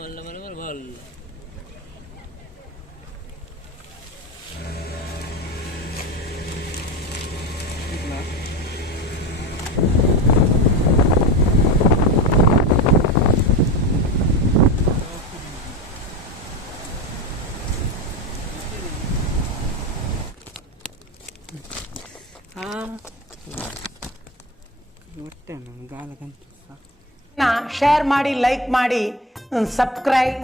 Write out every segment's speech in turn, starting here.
মারলে মানে আমার ভালো না। ಶೇರ್ ಮಾಡಿ, ಲೈಕ್ ಮಾಡಿ, ಸಬ್ಸ್ಕ್ರೈಬ್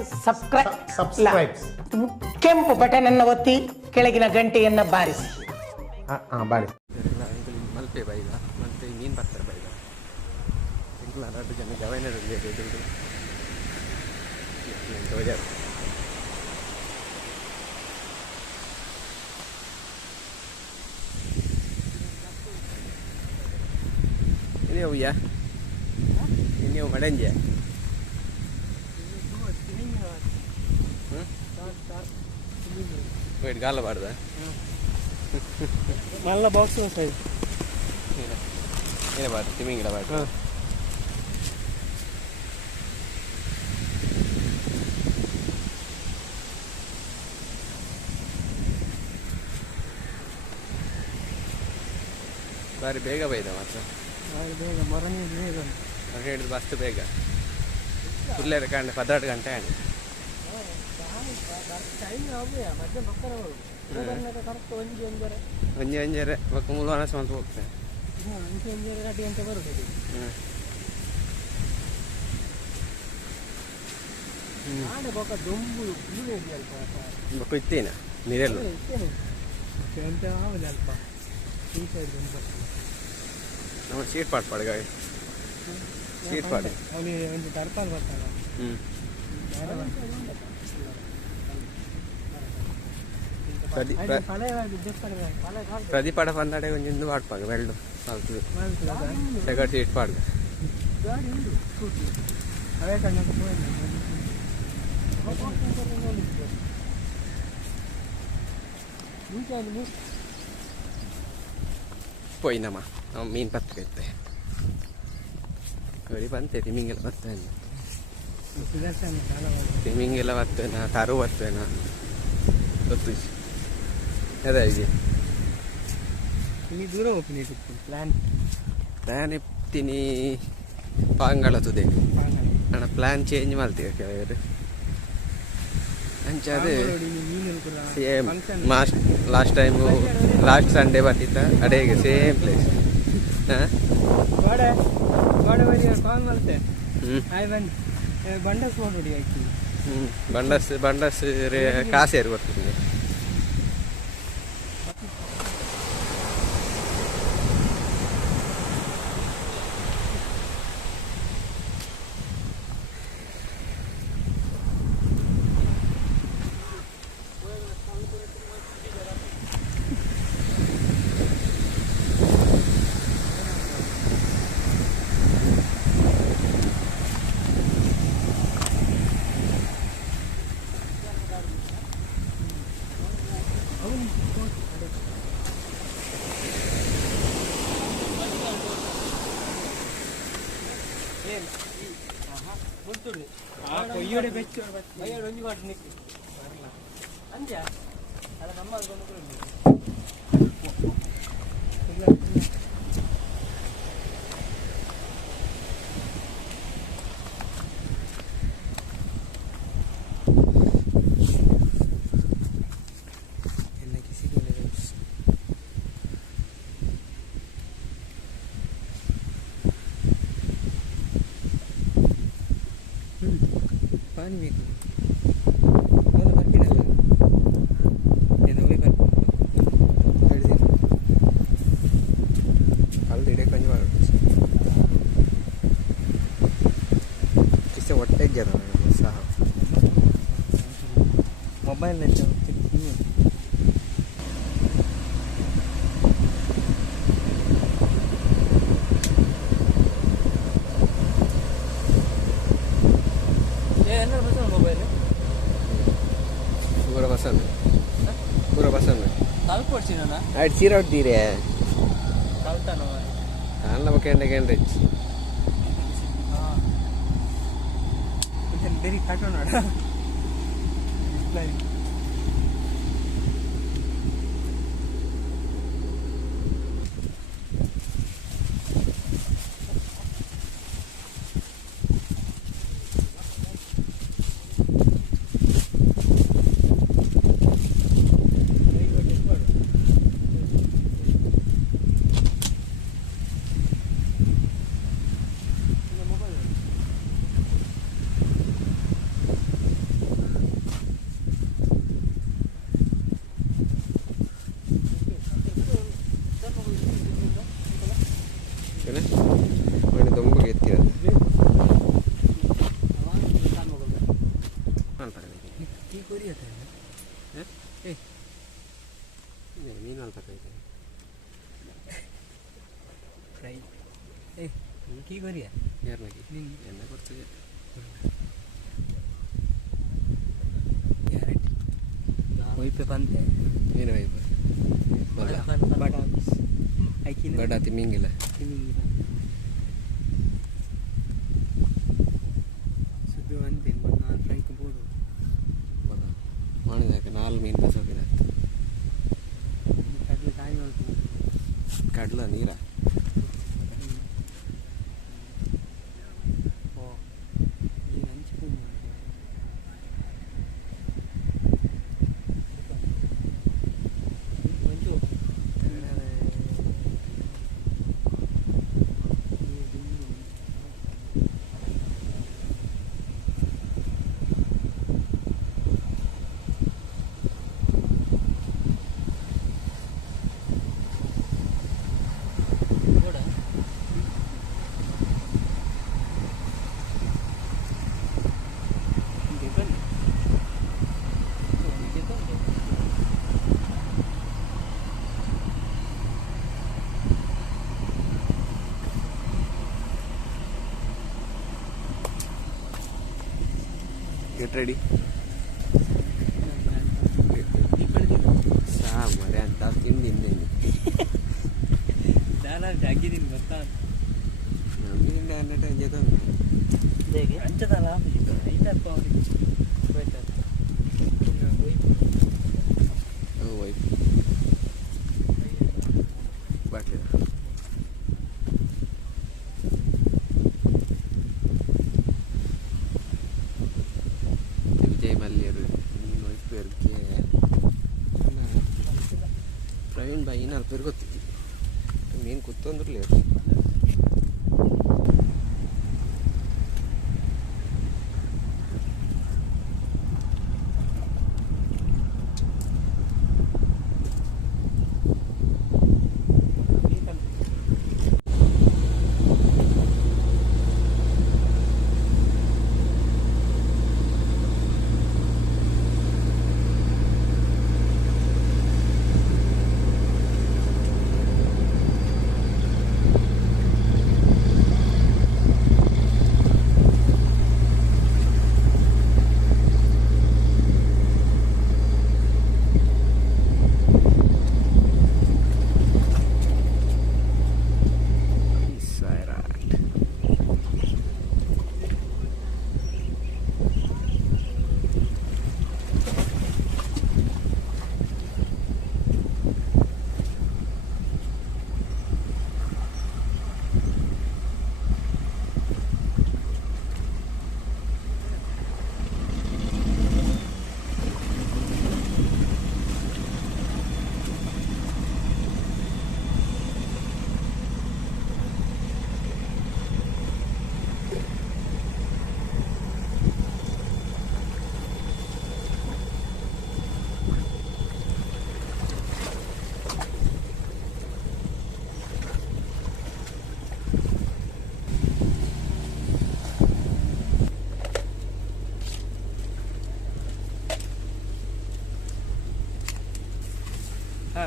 ಕೆಂಪು ಬಟನ್ ಅನ್ನು ಒತ್ತಿ ಕೆಳಗಿನ ಗಂಟೆಯನ್ನು ಬಾರಿಸಿ. ಮಲ್ಪೆ ಬೈದ ಮತ್ತು ಮೀನು ಬರ್ತಾರೆ ಬೈದ ಎರಡು ಜನ ಜವೈನರಲ್ಲಿ ini ya ini madang ya wait gala barda malla box sai ini bar timing ila bar bari bega baida matra ಬೇಗ ಮರನೇ ಬೇಗ ಹೇಳಿದ್ರು ಬಸ್ ಬೇಗ ಫುಲ್ಲೇರ ಕಂಡು 18 ಗಂಟೆ ಆಗಿ ಒಂಜರೆ ಬಕ್ಕ ಮೂಲ ಹಣಸ ಅಂತ ಹೋಗ್ತೇನೆ ಬಕ್ಕ ಇತ್ತೇನ ನೀರೆಲ್ಲ ಅಲ್ಪ ನಮ್ಮ ಸೀಟ್ ಪಾಟ್ ಪಡ್ಗ ಸೀಟ್ ಪಾಡಿ ಅವನಿಗೆ ಒಂದು ಟರ್ಪಲ್ ಬರ್ತಾನೆ ಪ್ರದೀಪ್ ಪಡ ಬಂದಾಡೆ ಒಂಜಿಂದು ಪಾಡ್ಪಾಗ ವೆಲ್ಡು ಆಗ್ತದೆ ಸೆಕೆಂಡ್ ಸೀಟ್ ಪಾಡ್ಗ ಅವೇ ಕಣ್ಣ ಪೋಯ್ನಮ್ಮ ನಾವು ಮೀನು ಪತ್ಕೈತೆ ಗಡಿ ಬಂತೆ ತಿಮಿಂಗೆಲ್ಲ ಬರ್ತೇನೆ ತಿಮಿಂಗೆಲ್ಲ ಬರ್ತೇನ ತಾರು ಬರ್ತೇನ ಗೊತ್ತು ಅದೇ ಇದೆ ದೂರ ಹೋಗ್ತೀನಿ ಪ್ಲ್ಯಾನ್ ಇರ್ತೀನಿ ಪಾಂಗಳ ತುದೆ ಅಣ್ಣ ಪ್ಲ್ಯಾನ್ ಚೇಂಜ್ ಮಾಡ್ತೀವಿ ಕೆಲವರು ಅಂಚಾದೆ same last time last Sunday ಬಂದಿದ್ದ ಅಡೆಗೆ ಸೇಮ್ ಪ್ಲೇಸ್ ಬಂಡಸ್ ಕಾಸೇರಿ ಬರ್ತೀನಿ ಕೊಯ್ಯೋಡೆ ಬೆಚ್ಚ ಒಂಜಿ ಮಾಡಿ ನಿಕ್ಕಿ ಅಂಜ ಅದ ನಮ್ಮ पानी में बहुत बर्फी डाला ये नवी बर्फी ಅಲ್ಲಿ ಇಡೇ ಕಂಜಿ ಮಾಡಿ ಕಿಸೆ ಹೊಟ್ಟೆ ಜನ ಸಹ ಮೊಬೈಲ್ ನೆಟ್ पूरा पसंद है कल ಕೊಡ್ತೀನಿ ನಾನು ಆಯ್ತು ಸೀರೆ ಹೊಡ್ತೀರಿ ಕಲ್ತಾನೋ ನಾನು ನಮ್ಮ ಕೆಂಡೆ ಹಾಂ ಬೇರೆ ಕಾಟೋ ನೋಡ ದೊಂಬಗೆ ಎತ್ತಿರ ಮೀನು ಅಲ್ಪಕೈತೆ ಫ್ರೈ ಕೀ ಕೊರಿಯ ಯಾರನಾಗಿ ಎಣ್ಣೆ ಕೊಡ್ತೀವಿ ಗ್ಯಾರಂಟಿ ವೈಪೆ ಬಂದೆ ಏನು ವೈಪ್ ಬಟಾಸ್ ಐಕಿನ ಬಡ ತಿಮ್ಮಿಂಗಿಲ್ಲ ತಿನ್ನಿಂಗಿಲ್ಲ ಸುದ್ದು ಅಂತೀನಿ ನಾನು ಫ್ರೈಕ್ ಬೋಡು ಮಾಡಿದಾಗ 4 ಮೀನು ಕಸೋದಿಲ್ಲ ಕಡಲೆ ಕಾಯಿ ಮಾಡ್ತೀನಿ ಕಡ್ಲ ನೀರ ಓ ಈಗ ಹಂಚ್ಕೊಂಡು ಮಂಜು ಗೆಟ್ ರೆಡಿ ಸಾ ಮರೆ ಅಂತ ತಿಂದು ನಾನು ಜಾಗಿದ್ದೀನಿ ಗೊತ್ತಾ ನಮ್ಮಿಂದ 100 ಜೊತೆ ಹೇಗೆ ಹಂಚದಲ್ಲ ಐತಪ್ಪ ಅವ್ರಿಗೆ ವೈಫ್ ಬಾಟ್ಲಿ ವಿಜಯ್ ಮಲ್ಯರು ನೀನು ವೈಫ್ പേർക്ക് ಪ್ರವೀಣ್ ಬಾಯಿ 4 പേര് ಗೊತ್ತಿತ್ತು ಮೀನು ಕುತ್ತೊಂದ್ರಲ್ಲ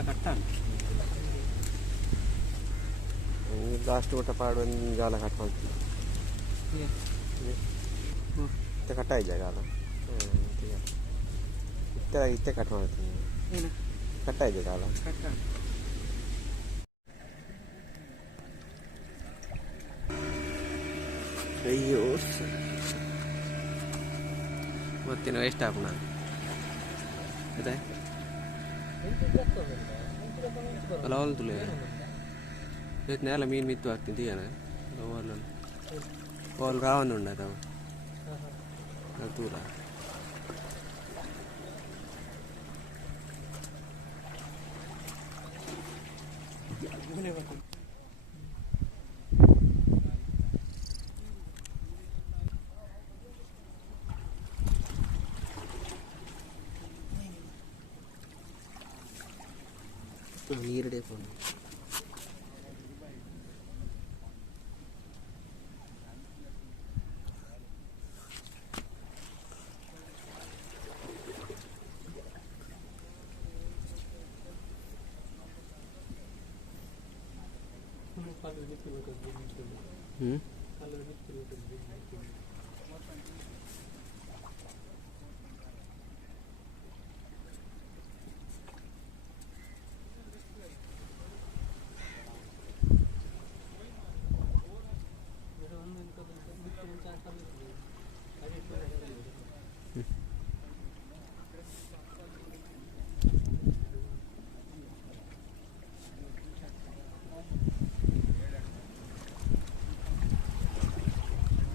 ಕಟ್ಟಾನ ಲಾಸ್ಟ್ ಊಟ ಪಾಡು ಒಂದು ಗಾಲ ಕಟ್ ಮಾಡ್ತೀನಿ ಇತ್ತೆ ಕಟ್ಟಾಯಿದ್ದೆ ಗಾಲ ಇತ್ತೆ ಕಟ್ ಮಾಡ್ತೀನಿ ಏನು ಕಟ್ಟಾಯಿದ್ದೆ ಗಾಲ ಕಟ್ಟಾನ ಅಯ್ಯೋ ಗೊತ್ತಿನ ವೇಸ್ಟ್ ಆಪಣ ಅದೇ ಅಲ್ಲ ಹೊಲ್ತುಲೆ నేల మీన్ మిత్తు ಆಗ್ತೀನಿ తీయన వాళ్ళు రావని ఉండదు దూరా ನೀರಡೆ ಫೋನ್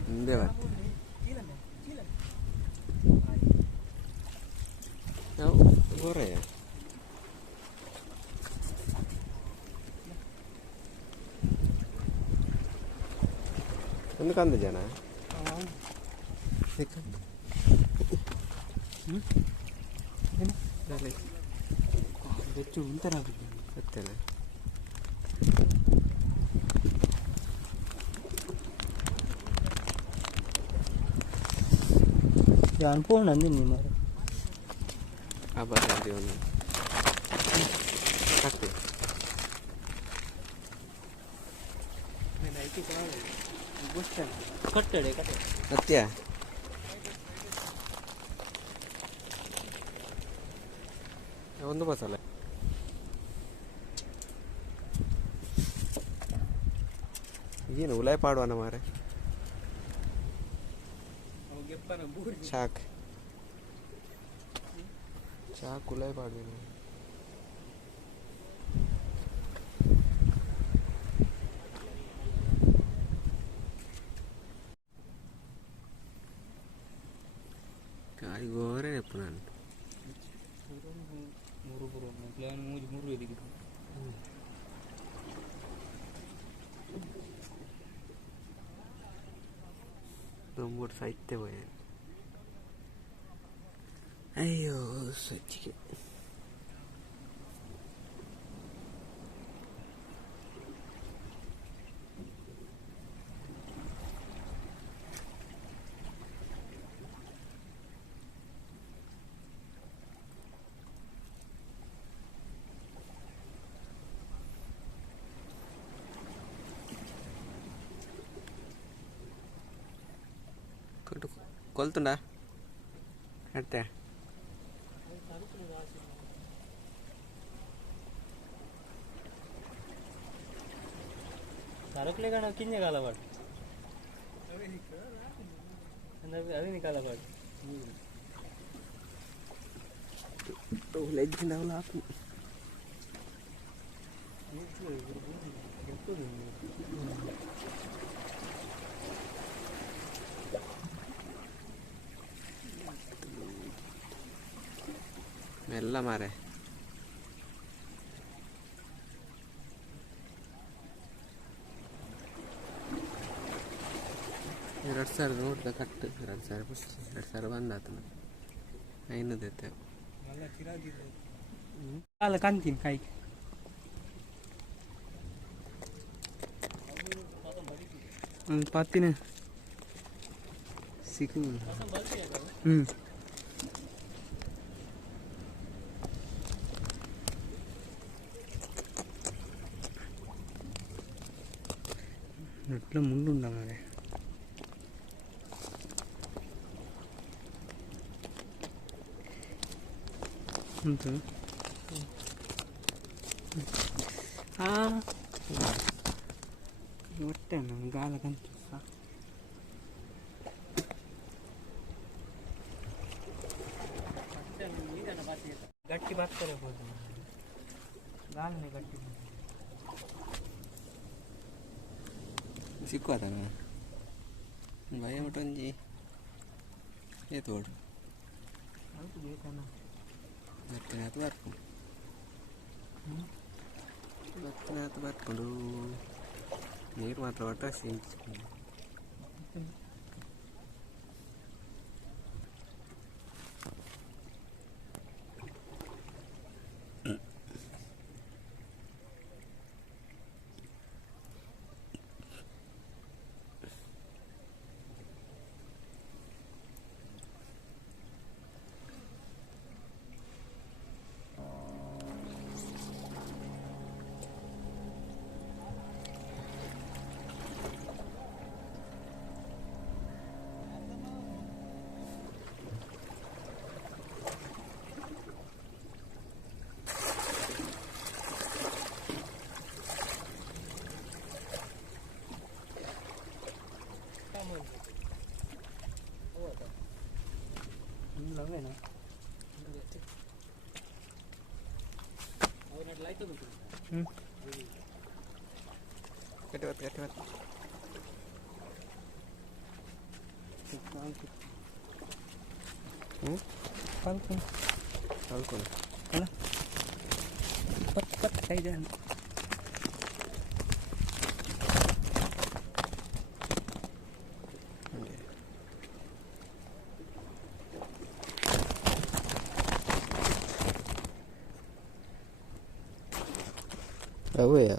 ಹಿಂದೆ ಬರ್ತೀವಿ ನಾವು ಹೊರೆ ಒಂದು ಕಂದ ಜನ ಹೆಚ್ಚು ಒಂಥರ ಗೊತ್ತೇನೆ ಅನ್ಪೂರ್ಣ ಅಂದಿನಿ ಮಾರು ಹಬ್ಬ ಒಂದು ಕಟ್ಟು ಕಟ್ಟಡೆ ಸತ್ಯ ಒಂದು ಬಸಲ್ಲ ಏನು ಉಲಾಯ್ ಪಾಡುವನ ಮಾರೆ ಚಾಕ್ ಚಾಕ್ ಉಲಾಯ್ ಪಾಡುವೇನು ಕಾಯಿ ಗೋರೆ ನೆಪ್ಪು ನಾನು ಮೂರು ಇದಕ್ಕೆ ದೊಂಬೂರು ಸಾಹಿತ್ಯ ಹೋಯ ಅಯ್ಯೋ ಸಚ್ಚಿಗೆ కొలుతుండా అడితే సరుకులే కానీ కింద కాలవాడు అది కాలవాడు లెగ్గిందావు ಮೆಲ್ಲ ಮಾರೆ $2,000 ನೋಡ್ದ ಕಟ್ಟು $2,000 ಬಂದಾತ ಐನೂದೈತೆ ಅಲ್ಲ ಕಂತೀನಿ ಕಾಯಿ ಒಂದು ಪತ್ತಿನ ಸಿಕ್ಕು నెట్లో ముందు ఉందా మరి ಹೊಟ್ಟೆನ ಗಾಲ ಕಂತು ಗಟ್ಟಿ ಬರ್ತಾರೆ ಹೋದ ಗಾಲನೆ ಗಟ್ಟಿ ಸಿಕ್ಕುತ್ತಾನ ಭಯ ಮಟೊಂಜಿ ಏತೋಡು ಅದು ಬೇಕಣ್ಣ ಬರ್ತೀನಿ ಬರ್ಕೊಂಡು ನೀರು ಮಾತ್ರ ಒಟ್ಟ ಸಿಂಚು ಲವೇನಾ ಕಟ್ಟಿ ಕಲ್ಕೊಂಡು ಅಲ್ಲ 25 ಅವಯ್ಯ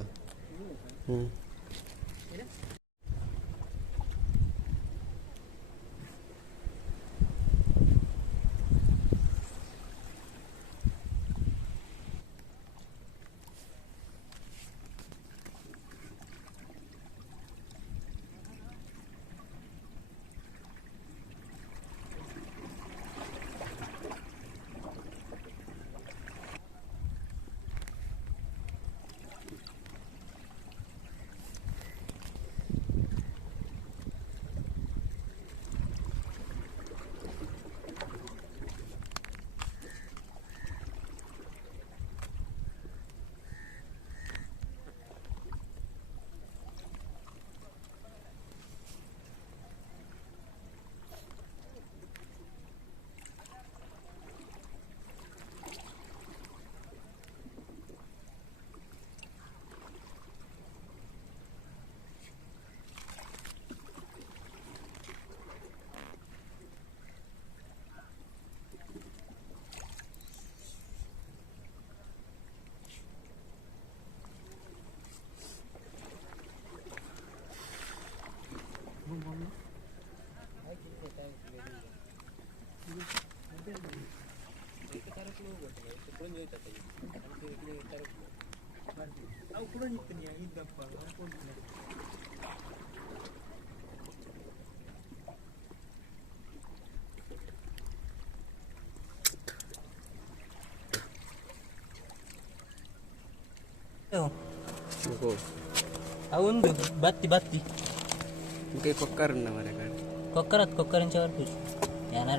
ಅವು ಕೂಡ ನಿಂತೀನಿ ಇದ್ದಪ್ಪ ಅವೊಂದು ಬತ್ತಿ ಕೊಕ್ಕರನ್ನ ಮನೆ ಕಾಣಿ ಕೊಕ್ಕರಂಚ ಬರ್ತೀವಿ ಯಾರು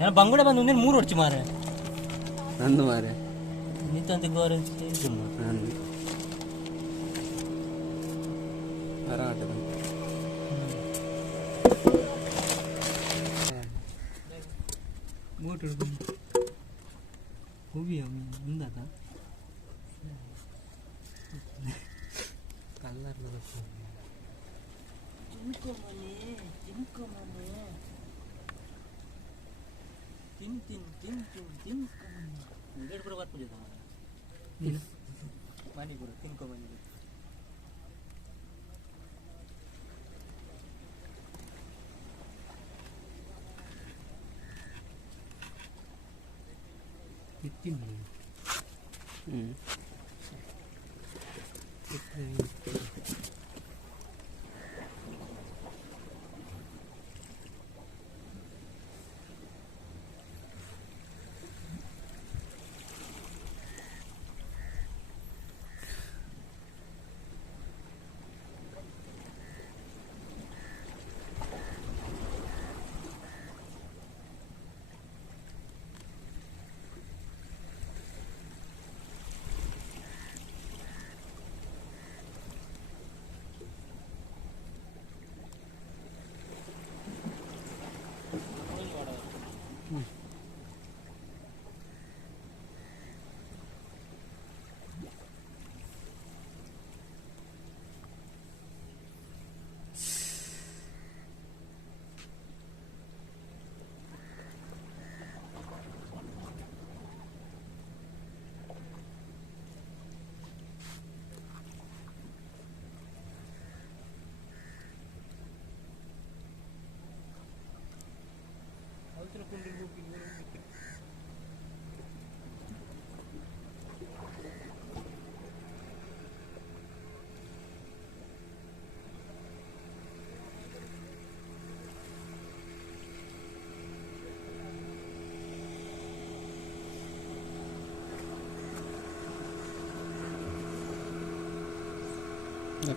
ನಾನು ಬಂಗುಡೆ ಬಂದು ಒಂದೇ 3 ಹೊಡ್ಚಿ ಮಾರ ನಂದು ಮಾರೆ ನಿಂತಂತ ಗೋರ ನಂದು ಆರಾಟ ಮೂಟು ಹೂವಿ ಮುಂದಾದ ಕಲ್ಲರ್ ಮನೆ ಕೂಡ ತಿನ್ಕೊ ಮನೆ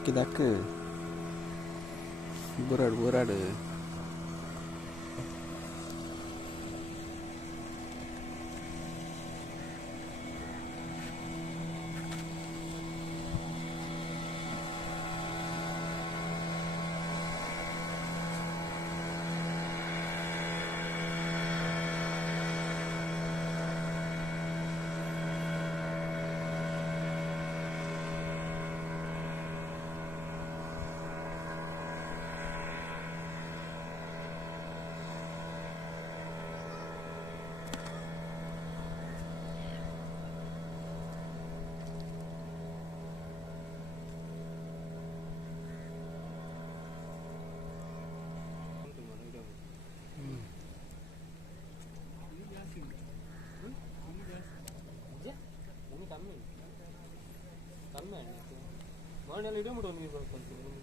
Daki Burar ಕಮ್ಮಿ ಮರಳೆಲ್ಲ ಇಡಬಿಟ್ಟು ನೀರು ಬರ್ಕೊಂತೀನಿ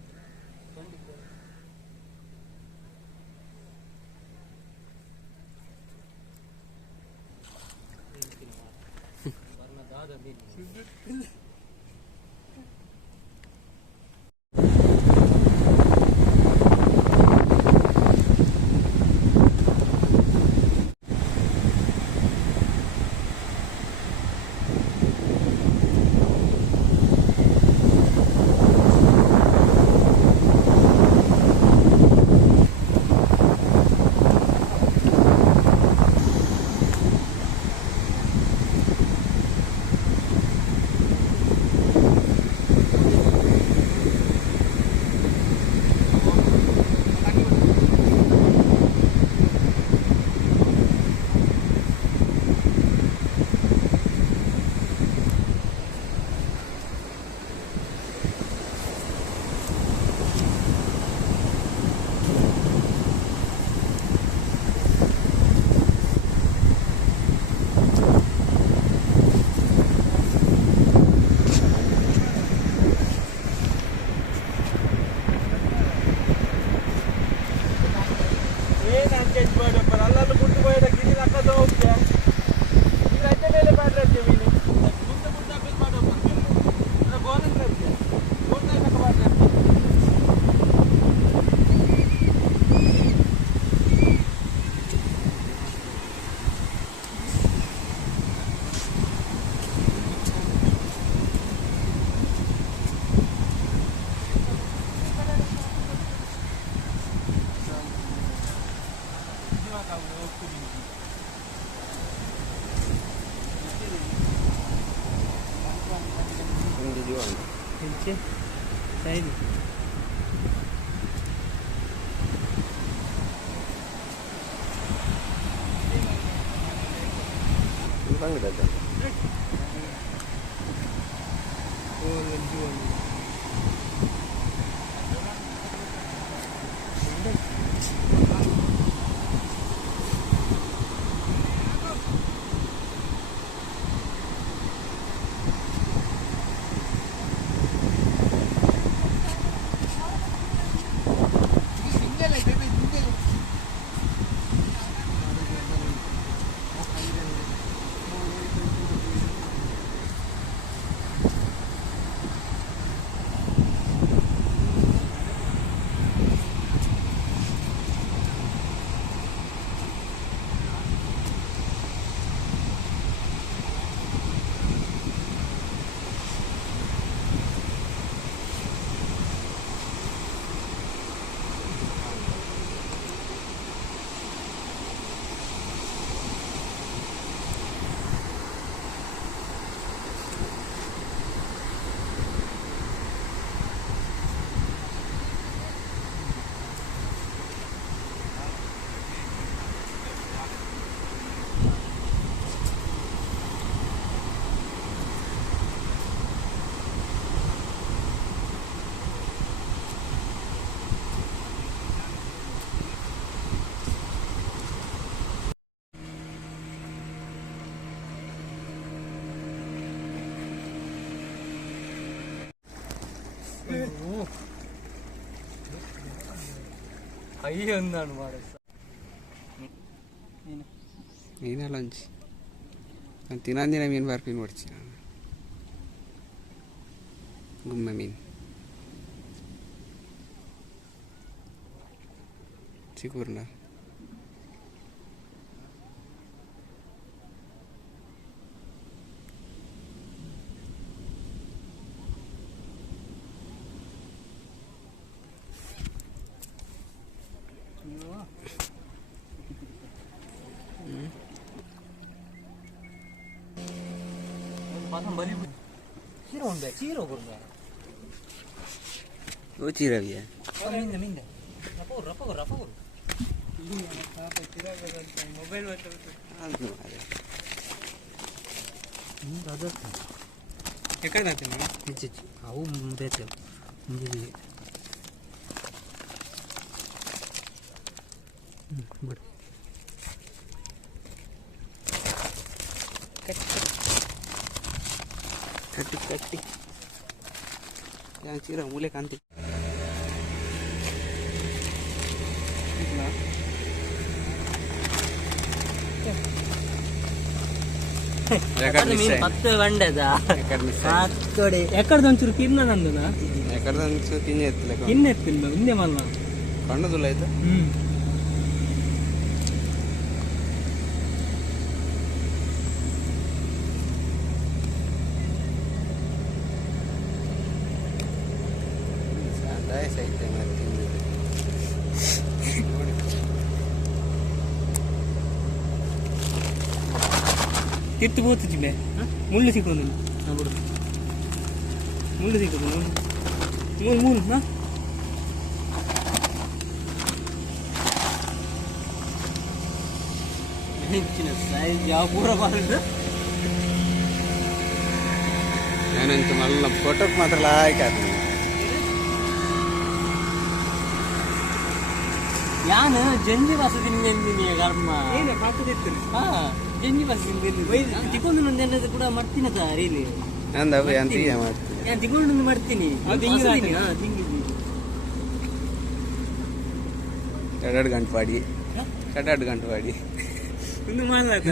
Ini Bang ada. Oh, lanjut. ಅಯ್ಯೋ ನಾನು ಮಾಡ ಮೀನೆಲ್ಲ ಒಂಚಿ ನಾನು ತಿನ್ನಂದಿನ ಮೀನು ಬರ್ಪಿ ನೋಡ್ಚಿ ನಾನು ಗುಮ್ಮ ಮೀನು ಚಿಕ್ಕೂರ್ನ ಚೀರೋ ಉಂಡೆ ಚೀರೋ ಕೊಡ್ಬ ಓ ಚೀರವಿಯ ಮಿಂದೆ ಮಿಂದೆ ರಪ್ಪ ಮೊಬೈಲ್ ಎಕಡೆ ಹೆಚ್ಚು ಅವು ಬೇತೆ ಮುಂಜಿ ಬಿಡು ಕಟ್ಟಿ ಚೀರ ಮೂಲೆ ಕಾಂತಿ ಪತ್ತು ಗಂಟೆದ ಎಕಡೆ ಒಂಚೂರು ತಿನ್ನ ನಂದನ ಎಕಡೆ ತಿನ್ನೆ ಎತ್ತಿಲ್ಲ ತಿನ್ನ ಎತ್ತಿಲ್ಲ ಹಿಂದೆ ಮಲ್ಲ ಕಣ್ಣದುಲ್ಲ ಆಯ್ತು ತಿರ್ತು ಹೋಗ್ತಿದ್ದೆ ಮುಳ್ಳು ಸಿಕ್ಕೋದು ಮುಳ್ಳು ಸಿಕ್ಕೋದು ಮೂರು ನಾ ಹೆಚ್ಚಿನ ಸೈಜ್ ಯಾವ ಪೂರ ಮಾಡಿದ್ದು ನಾನಂತೂ ಮಲ್ಲ ಫೋಟೋಕ್ಕೆ ಮಾತ್ರ ಲಾಯ್ಕ್ ಆದ ಯಾನು ಜಂಜಿ ಬಸ್ ತಿಂದಿನಿ ಕರ್ಮ ಹಾ ಜಂಜಿ ಬಸ್ ತಿಕ್ಕೊಂಡು ನಂದು ಕೂಡ ಮಾಡ್ತೀನಿ ರೀಲಿ ನಂದು ಅವು ಅಂತ ಮಾಡ್ತೀನಿ ನಾನು ತಿಕ್ಕೊಂಡು ಮಾಡ್ತೀನಿ ಎರಡು ಗಂಟೆ ಪಾಡಿ ಎರಡು ಗಂಟೆ ಪಾಡಿ ಒಂದು ಮಾಡ್ಲಾಕ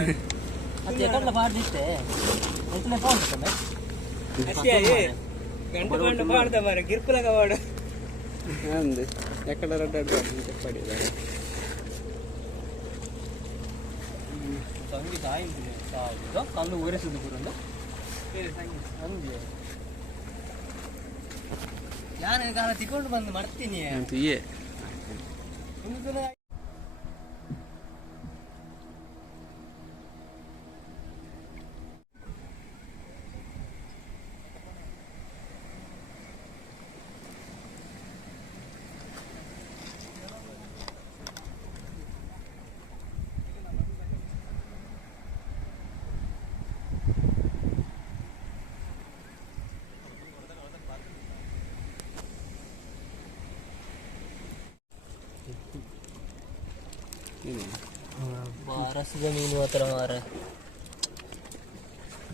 ಅದು ಎಕಡ್ಲ ಪಾಡ್ದಿಷ್ಟೇ ಎತ್ತನೆ ಫೋನ್ ಅಷ್ಟೇ ಗಂಟೆ ಗಂಟೆ ಪಾಡ್ದ ಮಾರ ಗಿರ್ಪಲಾಗ ಪಾಡ ನಂದು ಎಕಡೆ ಎರಡು ಗಂಟೆ ಪಾಡಿ ಸಂಗೀತ ಆಯ್ತು ಕಲ್ಲು ಒರೆಸುದು ಕೂಡ ಹಂಗೆ ನಾನು ಕಾಲ ತಿಕೊಂಡು ಬಂದು ಮಾಡ್ತೀನಿ ಅಂತೂ ಏ ರಸದ ಮೀನು ಆ ಥರ ಮಾರ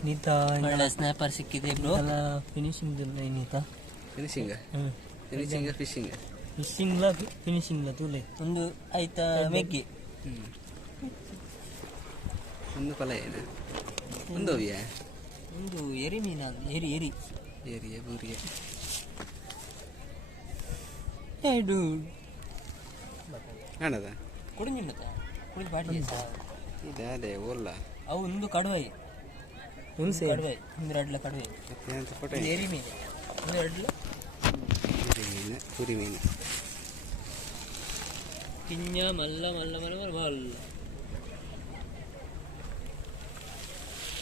ನೀತ ಒಳ್ಳೆ ಸ್ನ್ಯಾಪರ್ ಸಿಕ್ಕಿದೆ ಬ್ರೋ ಫಿನಿಶಿಂಗ್ ನೀತ ಫಿನಿಶಿಂಗ್ ಫಿಶಿಂಗ್ ಫಿನಿಶಿಂಗ್ಲ ತೂಲೆ ಒಂದು ಆಯ್ತಾ ಮೆಗ್ಗೆ ಒಂದು ಫಲ ಏನು ಒಂದು ಅವಿಯ ಒಂದು ಎರಿ ಮೀನು ಎರಿ ಏರಿಯ ಬೂರಿಯ ಎರಡು ಕಾಣದ ಕುಡಿഞ്ഞു ಕುಡಿದು ಬಾಡಿ ಇದೆ ಅದೇ ಓಲ್ಲ ಅವು ಒಂದು ಕಡುವೆ ಹುಣಸೆ ಕಡುವೆ ಒಂದು ಎರಡ್ಲ ಕಡುವೆ ಅಂತ ಫೋಟೋ ಎರಿ ಮೀನು ಒಂದು ಎರಡ್ಲ ಪುರಿ ಮೀನು ಕಿಂಜ ಮಲ್ಲ ಮಲ್ಲ ಮಲ್ಲ ಮಲ್ಲ ಬಲ್ಲ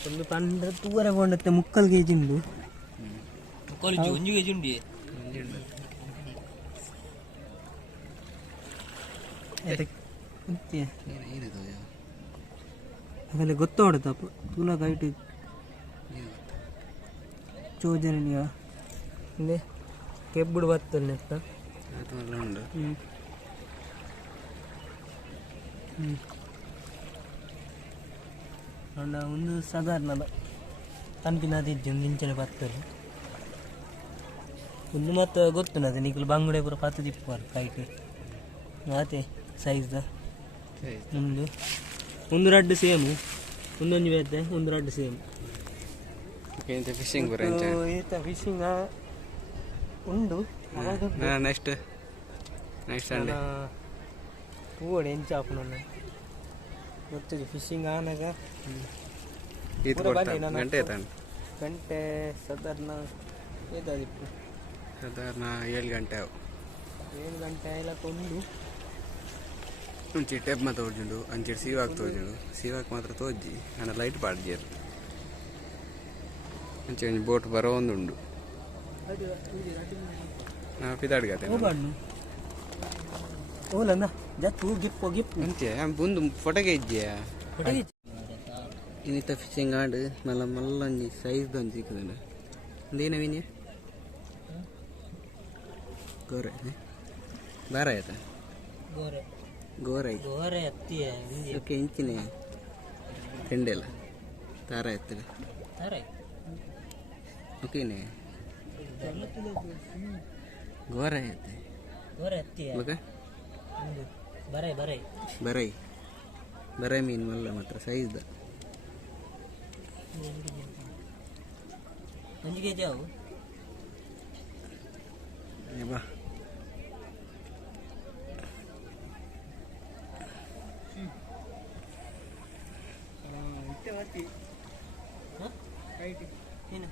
ಒಂದು ಪಂಡ ತೂರ ಕೊಂಡತ್ತೆ 3 kg ಉಂಡು ಮುಕ್ಕಾಲು 1 kg ಉಂಡಿ ಅದೆಲ್ಲ ಗೊತ್ತಾಡುತ್ತಪ್ಪ ತುಲ ಕೈಟ್ ಚೋಜನಿಯ ಹಿಂದೆ ಕೆಬ್ಬುಡು ಬರ್ತಲ್ಲ ಉಂಡು ಒಂದು ಸಾಧಾರಣ ತನಪಿನದಿದ್ದು ಒಂದು ಇಂಚನೆ ಬರ್ತದೆ ಒಂದು ಮತ್ತು ಗೊತ್ತು ನದು ನಿಖಲ್ ಬಂಗುಡೆ ಪೂರ ಪತ್ತು ದಿಪ್ಪು ಕೈಟ್ ಅದೇ ಸೈಜ್ದ ಒಂದು ರಡ್ಡು ಸೇಮು ಒಂದೊಂದು ಬೇತೆ ಒಂದು ರಡ್ಡು ಸೇಮ್ ಇಂತ ಫಿಶಿಂಗ್ ಬರ ಈತ ಫಿಶಿಂಗ್ ಉಂಡು ನೆಕ್ಸ್ಟ್ ಸಂಡೇ ಹೂವಡೆ ಎಂಚಾಪು ನನ್ನ ಗೊತ್ತಿದೆ ಫಿಶಿಂಗ್ ಆನಾಗ ಈತ ಗಂಟೆ ಆಯ್ತಾನೆ ಗಂಟೆ ಸಾಧಾರಣ ಏತಾದಿಪ್ಪು ಸಾಧಾರಣ 7 ಗಂಟೆ ಅವು 7 ಗಂಟೆ ಎಲ್ಲ ಕೊಂಡು ಅಂಚೆ ಟೆಪ್ ಮಾತ್ರ ತೋಜುಂಡು ಅಂಚೆ ಸೀವಾಕ್ ತೋಜುಂಡು ಸೀವಾಕ್ ಮಾತ್ರ ತೋಜಿ ಅನ್ನ ಲೈಟ್ ಪಾಡ್ಜೇರು ಅಂಚೆ ಒಂದು ಬೋಟ್ ಬರೋ ಒಂದುಂಡು ಪಿದಾಡ್ಗತೆ ಓಲಂದ ಜತ್ತು ಗಿಪ್ಪು ಗಿಪ್ಪು ಅಂಚೆ ಬಂದು ಫೋಟೋಗೆ ಇದ್ದೀಯಾ ಇನ್ನಿತ ಫಿಶಿಂಗ್ ಆಡು ಮಲ್ಲ ಮಲ್ಲಂಜಿ ಸೈಜ್ ಒಂದು ಸಿಕ್ಕದ ಒಂದೇನ ವಿನಿಯ ಗೋರೆ ಬಾರ ಆಯ್ತಾ ಗೋರೆ ಗೋರೈ ಗೋರೆ ಅತ್ತಿಯ ಓಕೆ ಇಂಚಿನ ತೆಂಡೆಲ್ಲ ತಾರ ಎತ್ತಲೆ ತಾರೈ ಓಕೆನೆ ಗೋರೆ ಐತೆ ಗೋರೆ ಅತ್ತಿಯ ಮಗ ಬರೈ ಬರೈ ಬರೈ ಬರೈ ಮೀನು ಮಲ್ಲ ಮಾತ್ರ ಸೈಜ್ದ 5 kg ಅವು ಬಾ ಏನು